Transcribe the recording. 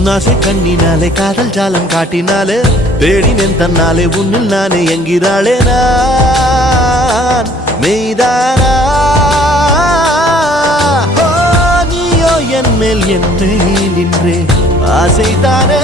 உன்னாசை கண்ணினாலே காதல் ஜாலம் காட்டினாலே தேடினேன் தன்னாலே உன்னில் நானே என்கிறாளே நான் மெய்தானா நீயோ என் மேல் என்றே நின்றே ஆசைதானே